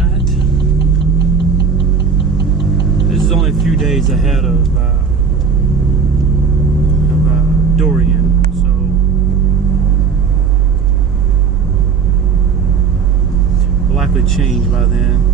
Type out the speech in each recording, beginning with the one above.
flat. This is only a few days ahead of Dorian, so will likely change by then.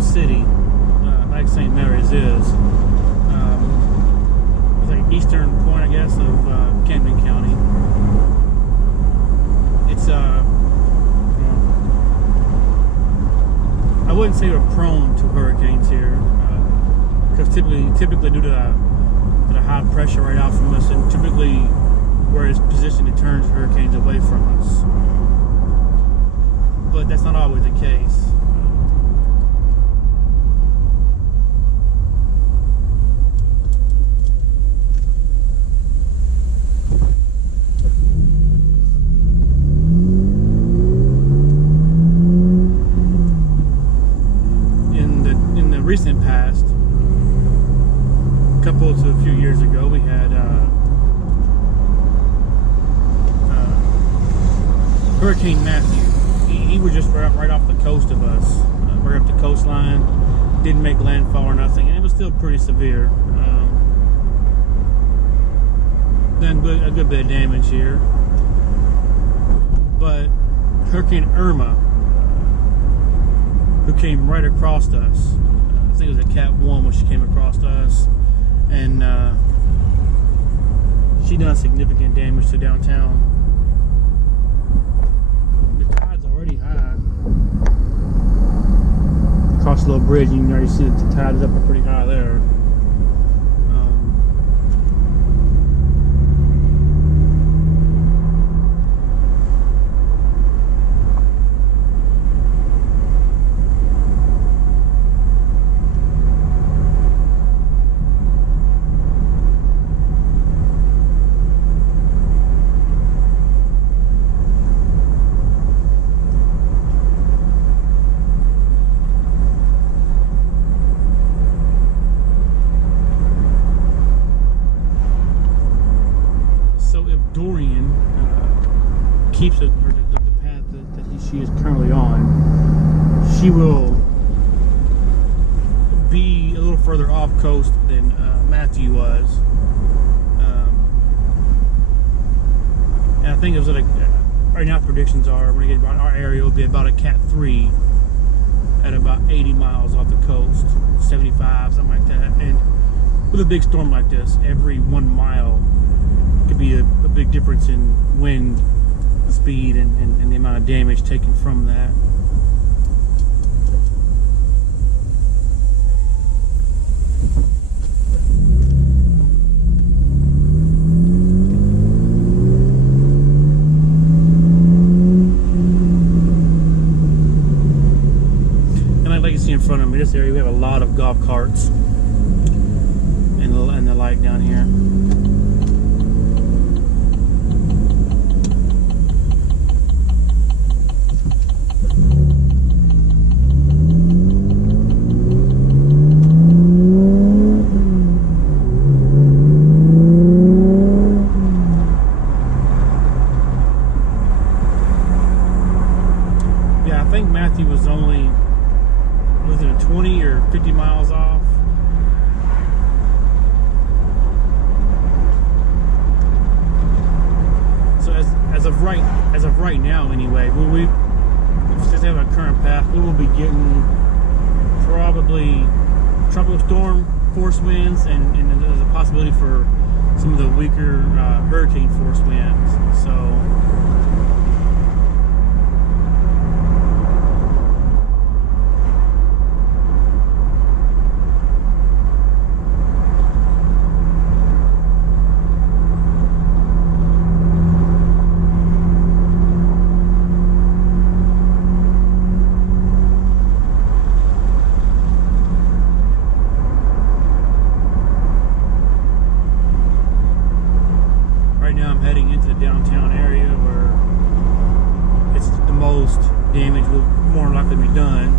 City, like St. Mary's is. It's like eastern point, I guess, of Camden County. It's I wouldn't say we're prone to hurricanes here, because typically due to the high pressure right out from us, and typically where it's positioned, it turns hurricanes away from us. But that's not always the case. Recent past, a couple to a few years ago, we had Hurricane Matthew. He was just right off the coast of us, right up the coastline. Didn't make landfall or nothing, and it was still pretty severe. Done a good bit of damage here, but Hurricane Irma, who came right across us. I think it was a Cat 1 when she came across us, and she done significant damage to downtown. The tide's already high. Across the little bridge, you can already see that the tide is up pretty high there. Dorian keeps the path that she is currently on, she will be further off coast than Matthew was. And I think it was like, right now predictions are when we get about our area will be about a Cat 3 at about 80 miles off the coast, 75, something like that. And with a big storm like this, every 1 mile could be a big difference in wind speed and the amount of damage taken from that. In front of me, this area we have a lot of golf carts and the light down here. Yeah, I think Matthew was only 20 or 50 miles off. So as of right now anyway, since we have a current path, we will be getting probably tropical storm force winds and there's a possibility for some of the weaker hurricane force winds. So heading into the downtown area where it's the most damage will more likely be done.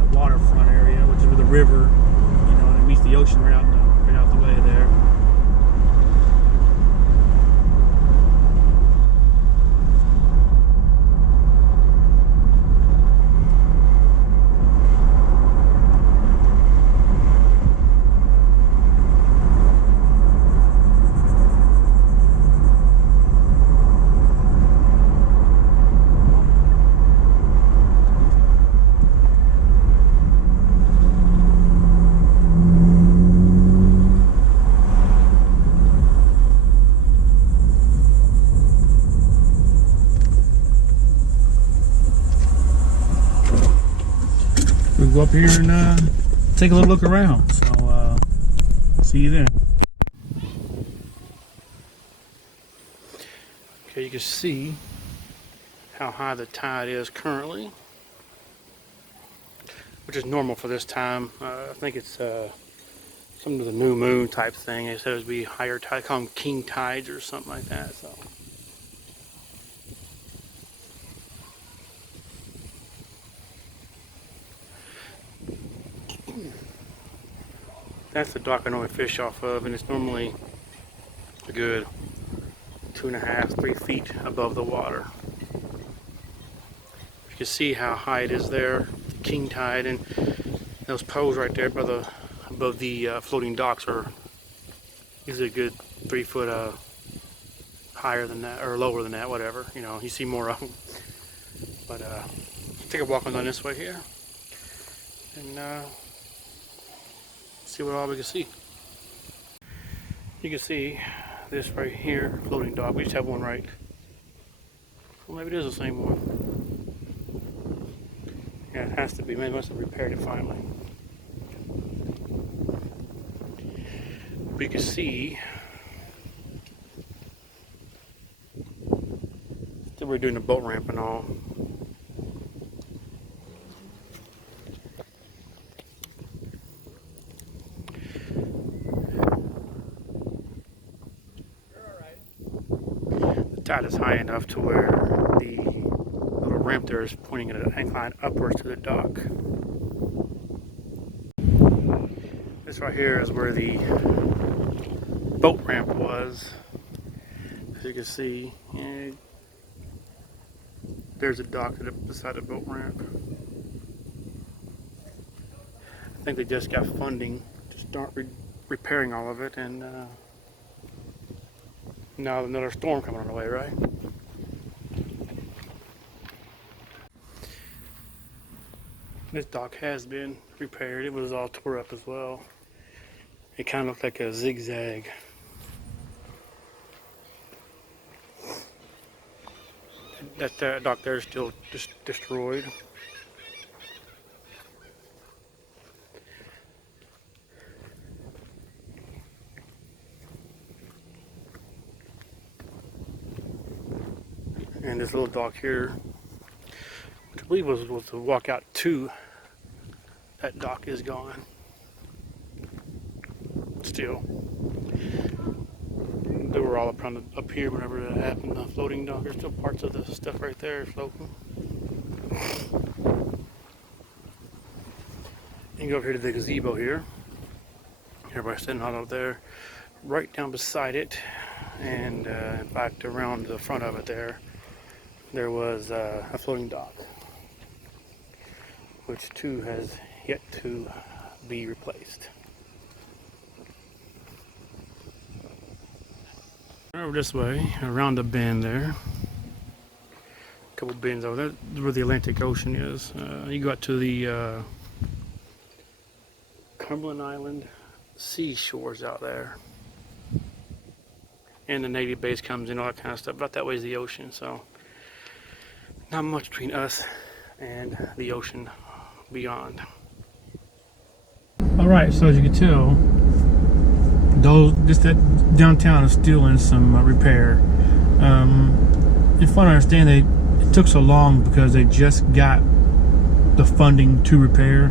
The waterfront area, which is where the river, and it meets the ocean right out the way there. We go up here and take a little look around. So see you then. Okay, you can see how high the tide is currently, which is normal for this time. I think it's some of the new moon type thing. They said it would be higher tide. I call them king tides or something like that. So. That's the dock I normally fish off of, and it's normally a good 2.5, 3 feet above the water. You can see how high it is there, king tide, and those poles right there above the floating docks are usually a good 3 foot higher than that, or lower than that, whatever. You see more of them. But take a walk on this way here, and see what all we can see. You can see this right here, floating dock. We just have one right. Well, maybe it is the same one. Yeah, it has to be. Maybe they must have repaired it finally. We can see that we're doing the boat ramp and all. Tide is high enough to where the little ramp there is pointing at an incline upwards to the dock. This right here is where the boat ramp was. as you can see. And there's a dock beside the boat ramp. I think they just got funding to start repairing all of it, and now another storm coming on the way, right? This dock has been repaired. It was all tore up as well. It kind of looked like a zigzag. That dock there is still destroyed. And this little dock here, which I believe was the walkout to that dock, is gone. Still, they were all up here whenever that happened. The floating dock. There's still parts of the stuff right there floating. You can go over here to the gazebo here. Everybody's sitting out there, right down beside it, and in fact, around the front of it there was a floating dock, which too has yet to be replaced. Over this way, around the bend there, a couple bends over there, where the Atlantic Ocean is. You go out to the Cumberland Island seashores out there, and the Navy base comes in, all that kind of stuff. About that way is the ocean, so not much between us and the ocean beyond. All right, so as you can tell, that downtown is still in some repair. It's fun to understand it took so long because they just got the funding to repair.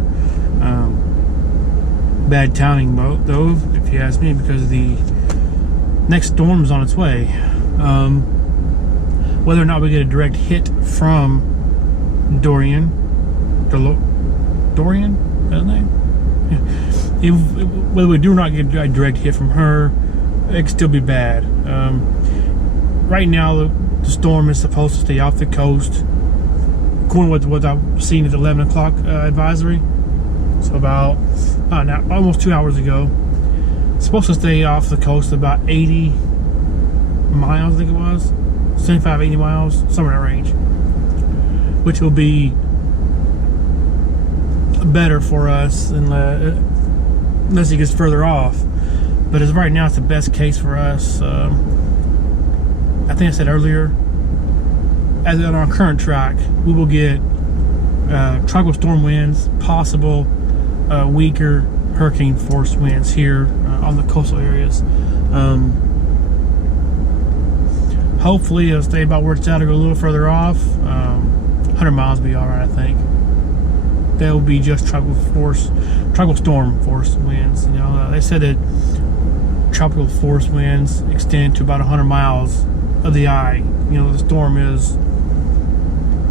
Bad timing though, if you ask me, because the next storm is on its way. Whether or not we get a direct hit from Dorian, Dorian, is that his name? Yeah. Whether we do not get a direct hit from her, it could still be bad. Right now, the storm is supposed to stay off the coast, according to what I've seen at the 11 o'clock advisory. So about now, almost 2 hours ago, it's supposed to stay off the coast about 80 miles, I think it was, 75, 80 miles, somewhere in that range, which will be better for us unless it gets further off. But as of right now, it's the best case for us. I think I said earlier, as on our current track, we will get tropical storm winds, possible weaker hurricane force winds here on the coastal areas. Hopefully it'll stay about where it's at or go a little further off. 100 miles will be alright, I think. That will be just tropical storm force winds. You know, they said that tropical force winds extend to about 100 miles of the eye. You know, the storm is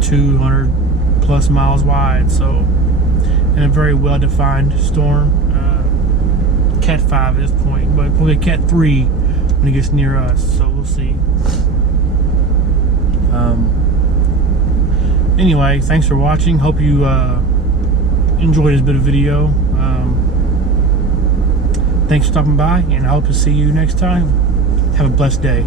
200 plus miles wide, so, and a very well-defined storm. Cat 5 at this point, but we'll get Cat 3 when it gets near us, so we'll see. Anyway, thanks for watching. Hope you enjoyed this bit of video. Thanks for stopping by, and I hope to see you next time. Have a blessed day.